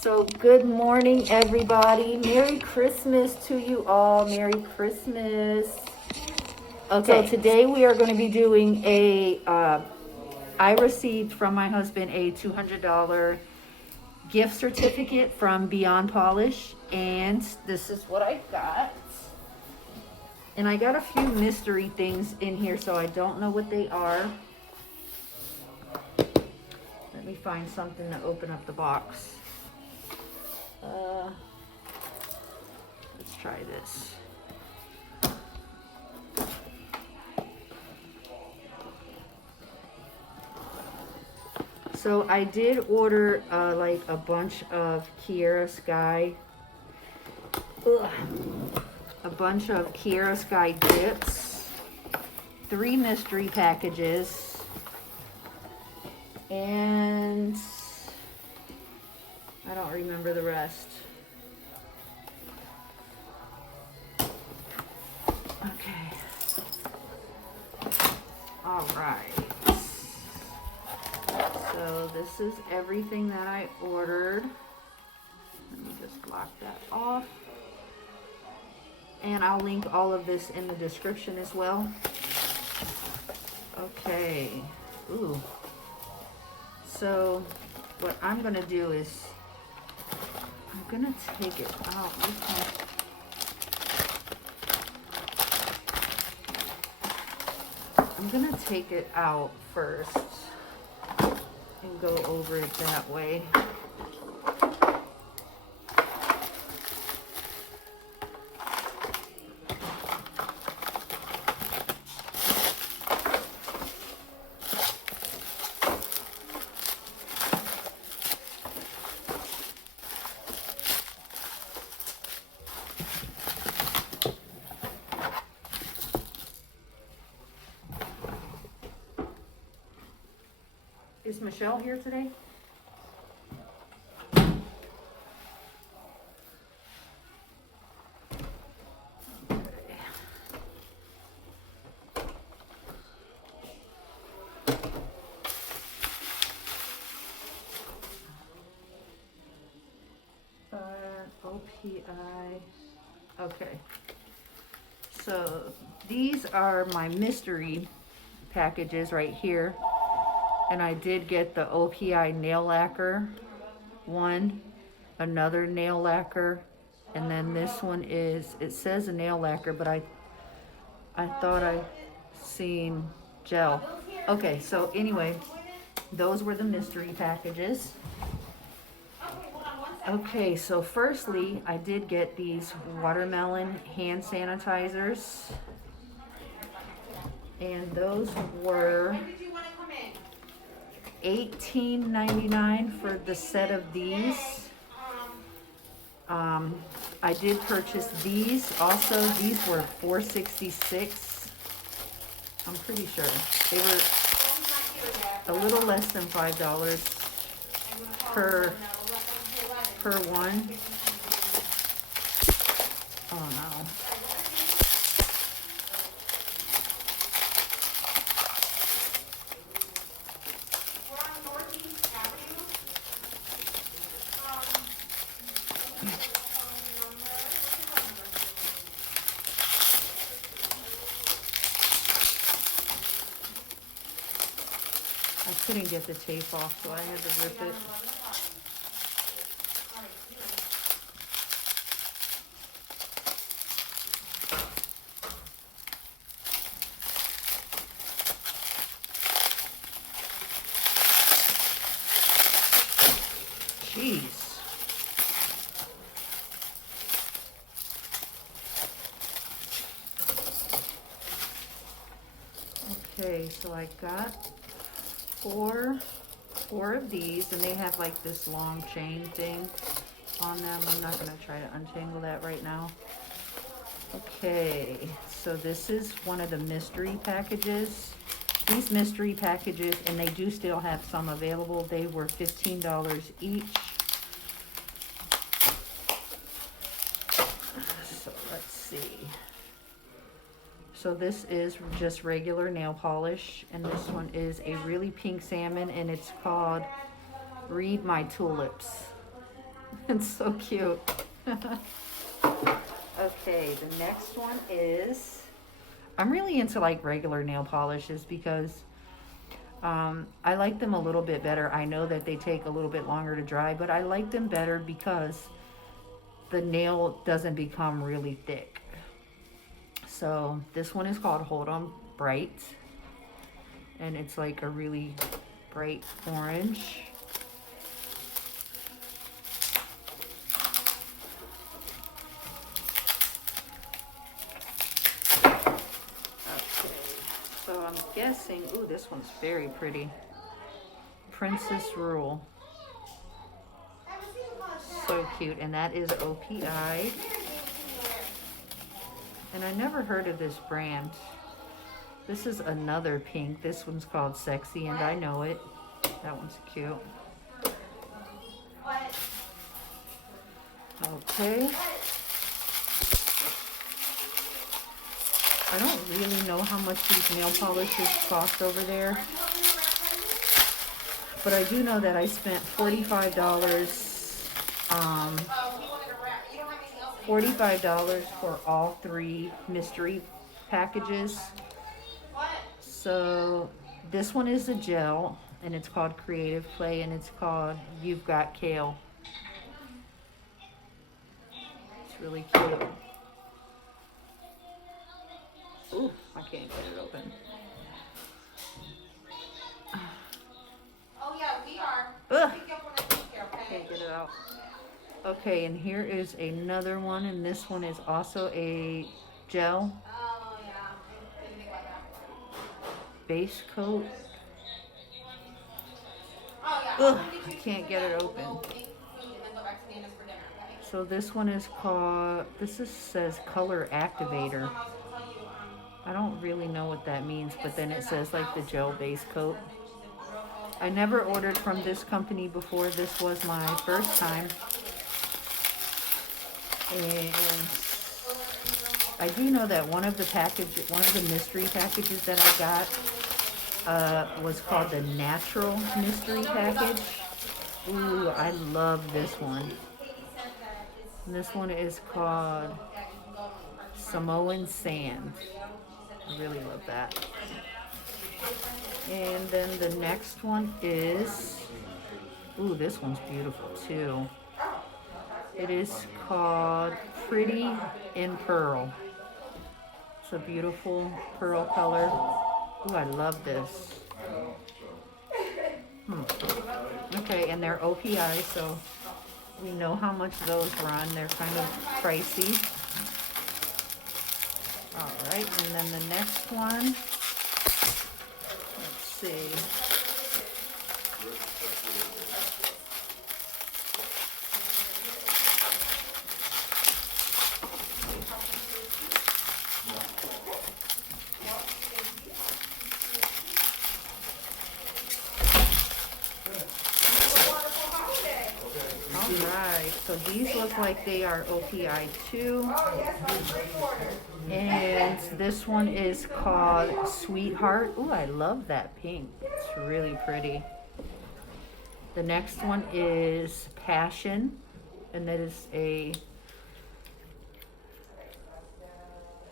So good morning, everybody. Merry Christmas to you all. Merry Christmas. Okay, so today we are going to be doing I received from my husband a $200 gift certificate from Beyond Polish, and this is what I got. And I got a few mystery things in here, so I don't know what they are. Let me find something to open up the box. Let's try this. So I did order like a bunch of Kiara Sky dips, 3 mystery packages, and I don't remember the rest. Okay. All right. So this is everything that I ordered. Let me just lock that off. And I'll link all of this in the description as well. Okay. Ooh. So what I'm gonna do is I'm gonna take it out. I'm gonna take it out first and go over it that way. Is Michelle here today? OPI. Okay. So these are my mystery packages right here. And I did get the OPI nail lacquer one, another nail lacquer, and then this one is, it says a nail lacquer, but I thought I seen gel. Okay, so anyway, those were the mystery packages. Okay, so firstly, I did get these watermelon hand sanitizers, and those were $18.99 for the set of these. I did purchase these also. These were $4.66. I'm pretty sure they were a little less than $5 per one. Oh no. I couldn't get the tape off, so I had to rip it. Jeez. Okay, so I got four of these, and they have like this long chain thing on them. I'm not going to try to untangle that right now. Okay, so this is one of the mystery packages. These mystery packages, and they do still have some available, they were $15 each. So let's see. So this is just regular nail polish, and this one is a really pink salmon, and it's called Read My Tulips. It's so cute. Okay, the next one is, I'm really into like regular nail polishes because I like them a little bit better. I know that they take a little bit longer to dry, but I like them better because the nail doesn't become really thick. So this one is called Hold On Bright, and it's like a really bright orange. So I'm guessing, ooh, this one's very pretty. Princess Rule. So cute, and that is OPI. And I never heard of this brand. This is another pink. This one's called Sexy, and I know it. That one's cute. Okay. I don't really know how much these nail polishes cost over there, but I do know that I spent $45 for all 3 mystery packages. So this one is a gel, and it's called Creative Play, and it's called You've Got Kale. It's really cute. Ooh, I can't get it open. Oh yeah, we are. Ugh. Can't get it out. Okay, and here is another one, and this one is also a gel. Oh yeah. Base coat. Oh yeah. Ugh, I can't get it open. So this one is called, says Color Activator. I don't really know what that means, but then it says like the gel base coat. I never ordered from this company before. This was my first time. And I do know that one of the mystery packages that I got was called the Natural Mystery Package. Ooh, I love this one. And this one is called Samoan Sand. I really love that. And then the next one is, ooh, this one's beautiful too. It is called Pretty in Pearl. It's a beautiful pearl color. Ooh, I love this. Okay, and they're OPI, so we know how much those run. They're kind of pricey. All right, and then the next one, let's see. Alright, so these look like they are OPI too. And this one is called Sweetheart. Ooh, I love that pink. It's really pretty. The next one is Passion, and that is a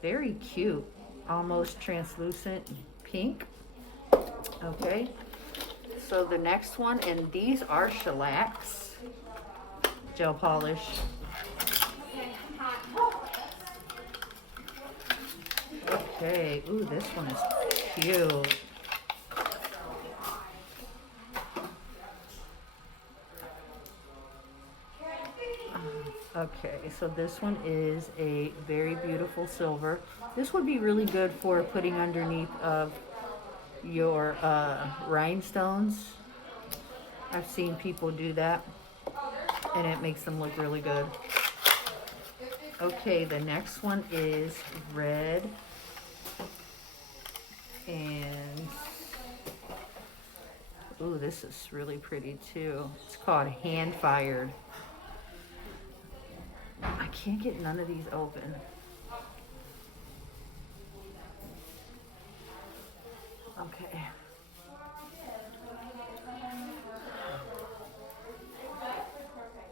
very cute, almost translucent pink. Okay, so the next one, and these are shellacs gel polish. Okay, ooh, this one is cute. Okay, so this one is a very beautiful silver. This would be really good for putting underneath of your rhinestones. I've seen people do that, and it makes them look really good. Okay, the next one is red, and ooh, this is really pretty too. It's called Hand Fired. I can't get none of these open. Okay.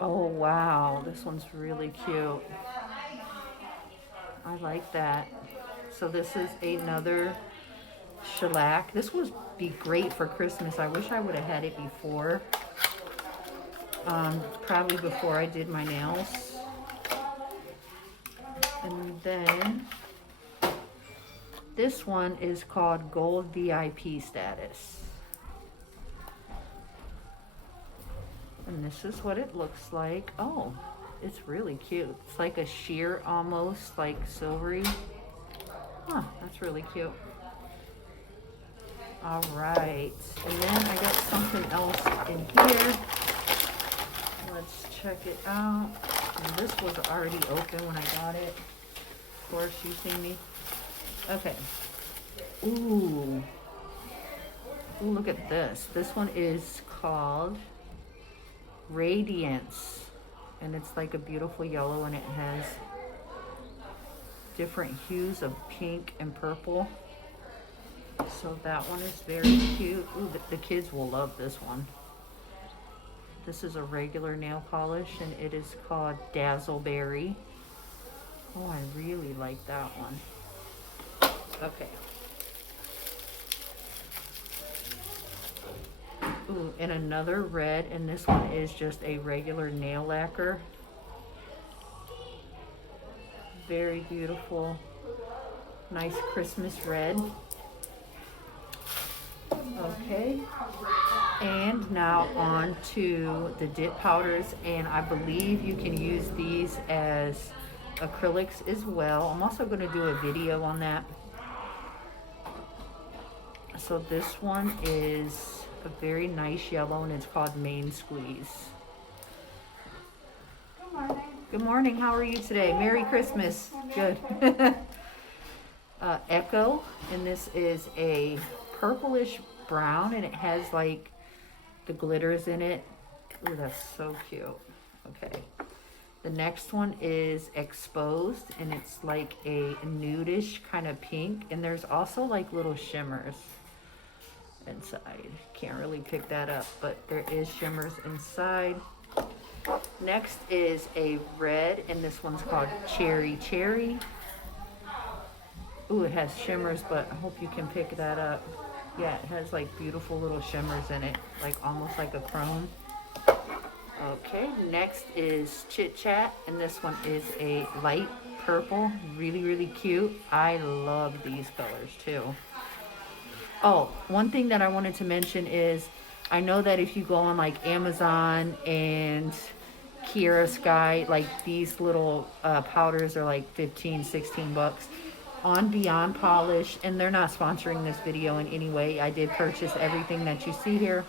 Oh wow, this one's really cute. I like that. So this is another shellac. This would be great for Christmas. I wish I would have had it before. Probably before I did my nails. And then this one is called Gold VIP Status. And this is what it looks like. Oh, it's really cute. It's like a sheer almost, like silvery. Huh, that's really cute. All right, and then I got something else in here. Let's check it out. And this was already open when I got it. Of course, you see me. Okay. Ooh. Ooh, look at this. This one is called Radiance. And it's like a beautiful yellow, and it has different hues of pink and purple. So that one is very cute. Ooh, the kids will love this one. This is a regular nail polish, and it is called Dazzleberry. Oh, I really like that one. Okay. Ooh, and another red, and this one is just a regular nail lacquer. Very beautiful. Nice Christmas red. Okay. And now on to the dip powders, and I believe you can use these as acrylics as well. I'm also going to do a video on that. So this one is a very nice yellow, and it's called Main Squeeze. Good morning. Good morning. How are you today? Merry Christmas. Good. Echo, and this is a purplish brown, and it has like the glitters in it. Ooh, that's so cute. Okay. The next one is Exposed, and it's like a nudish kind of pink, and there's also like little shimmers inside. Can't really pick that up, but there is shimmers inside. Next is a red, and this one's called Cherry Cherry. Ooh, it has shimmers, but I hope you can pick that up. Yeah, it has like beautiful little shimmers in it, like almost like a chrome. Okay, next is Chit Chat, and this one is a light purple, really, really cute. I love these colors too. Oh, one thing that I wanted to mention is, I know that if you go on like Amazon and Kiara Sky, like these little powders are like 15, 16 bucks. On Beyond Polish, and they're not sponsoring this video in any way. I did purchase everything that you see here.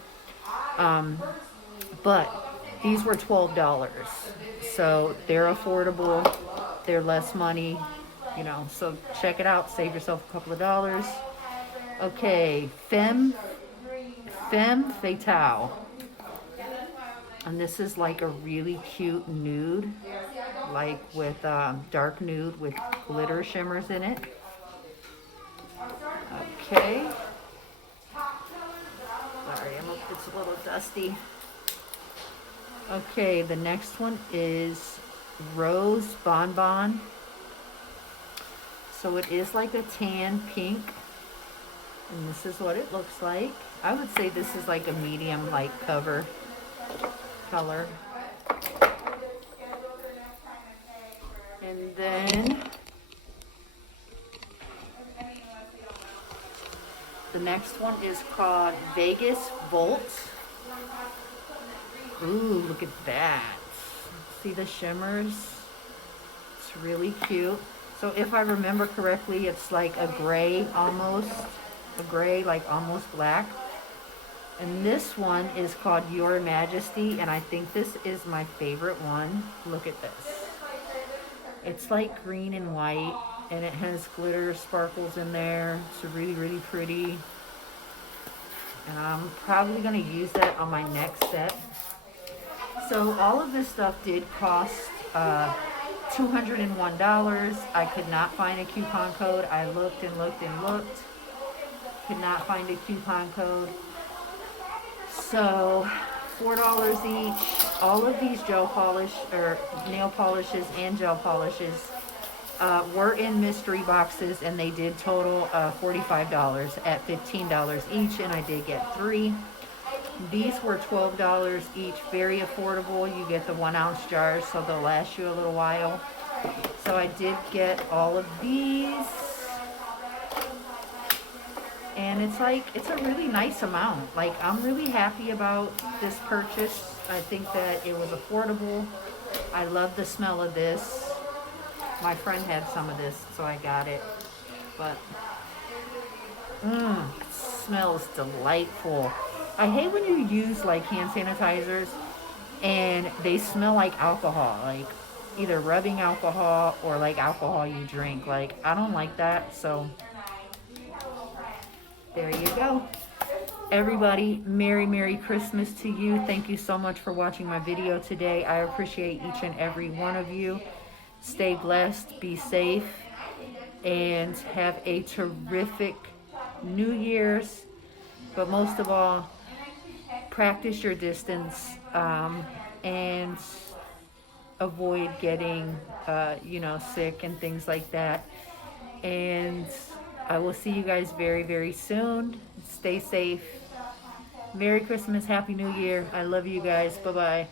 But these were $12. So they're affordable. They're less money, you know, so check it out. Save yourself a couple of dollars. Okay, Femme Fatale. And this is like a really cute nude, like with dark nude with glitter shimmers in it. Okay. Sorry, it's a little dusty. Okay, the next one is Rose Bonbon. So it is like a tan pink, and this is what it looks like. I would say this is like a medium light cover color. And then the next one is called Vegas Volt. Ooh, look at that. See the shimmers? It's really cute. So if I remember correctly, it's like a gray almost. A gray, like almost black. And this one is called Your Majesty, and I think this is my favorite one. Look at this. It's like green and white, and it has glitter sparkles in there. It's really, really pretty. And I'm probably going to use that on my next set. So all of this stuff did cost $201. I could not find a coupon code. I looked and looked and looked. Could not find a coupon code. So $4 each. All of these gel polish or nail polishes and gel polishes were in mystery boxes, and they did total $45 at $15 each, and I did get 3. These were $12 each, very affordable. You get the 1-ounce jars, so they'll last you a little while. So I did get all of these, and it's a really nice amount. Like, I'm really happy about this purchase. I think that it was affordable. I love the smell of this. My friend had some of this, so I got it. But, it smells delightful. I hate when you use like hand sanitizers and they smell like alcohol, like either rubbing alcohol or like alcohol you drink. Like, I don't like that, so there you go. Everybody, Merry Christmas to you. Thank you so much for watching my video today. I appreciate each and every one of you. Stay blessed, be safe, and have a terrific New Year's. But most of all, practice your distance and avoid getting, sick and things like that. And I will see you guys very soon. Stay safe. Merry Christmas, Happy New Year. I love you guys. Bye-bye.